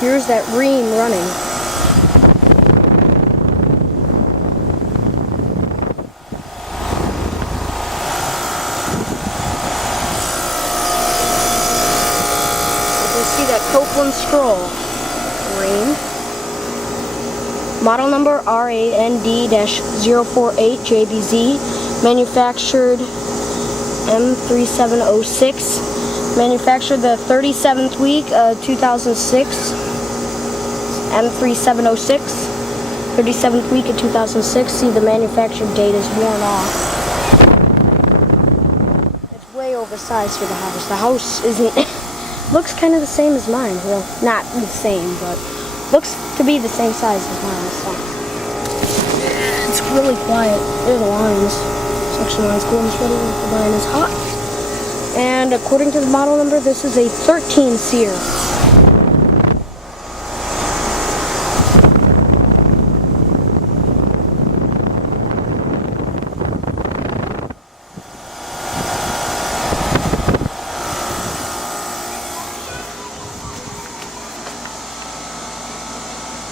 Here's that Rheem running. You can see that Copeland Scroll. Rheem. Model number RAND-048JBZ. Manufactured M3706. Manufactured the 37th week of 2006. M3706. 37th week of 2006. See, the manufactured date is worn off. It's way oversized for the house. The house isn't... looks kind of the same as mine. Well, not the same, but looks to be the same size as mine. So. It's really quiet. There's the lines. Section line's cool and sweaty. The line is hot. And according to the model number, this is a 13 SEER.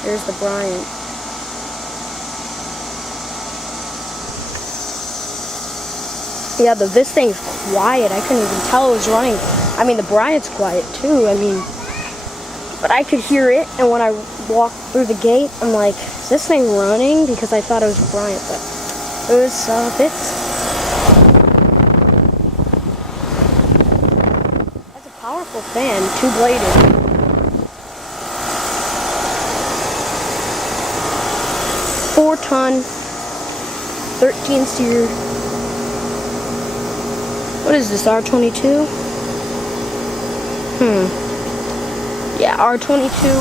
There's the Bryant. Yeah, this thing's quiet. I couldn't even tell it was running. I mean, the Bryant's quiet too. I mean, but I could hear it, and when I walked through the gate, I'm like, is this thing running? Because I thought it was a Bryant, but it was Bits. That's a powerful fan, 2-bladed. Four-ton, 13 SEER. What is this, R22? Yeah, R22.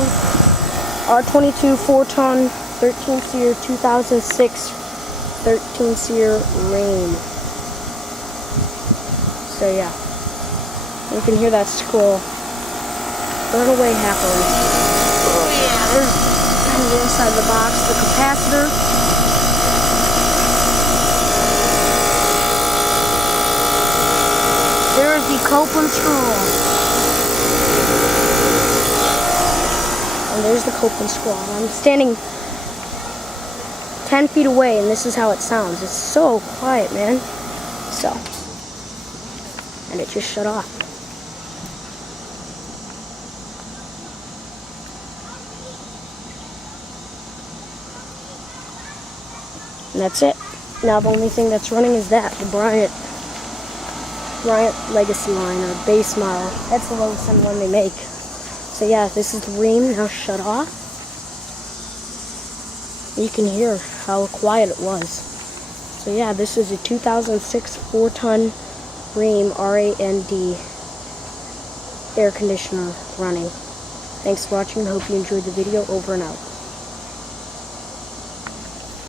R22, 4-ton, 13 SEER, 2006, 13 SEER Rheem. So yeah, you can hear that scroll burn away happily. Oh yeah, there's the inside of the box, the capacitor. There's the Copeland Scroll. And there's the Copeland Scroll. I'm standing 10 feet away, and this is how it sounds. It's so quiet, man. So, and it just shut off. And that's it. Now the only thing that's running is that, the Bryant Legacy line, or base model. That's the lowest end one they make. So yeah, this is the Rheem, now shut off. You can hear how quiet it was. So yeah, this is a 2006 4-ton Rheem RAND air conditioner running. Thanks for watching. Hope you enjoyed the video. Over and out.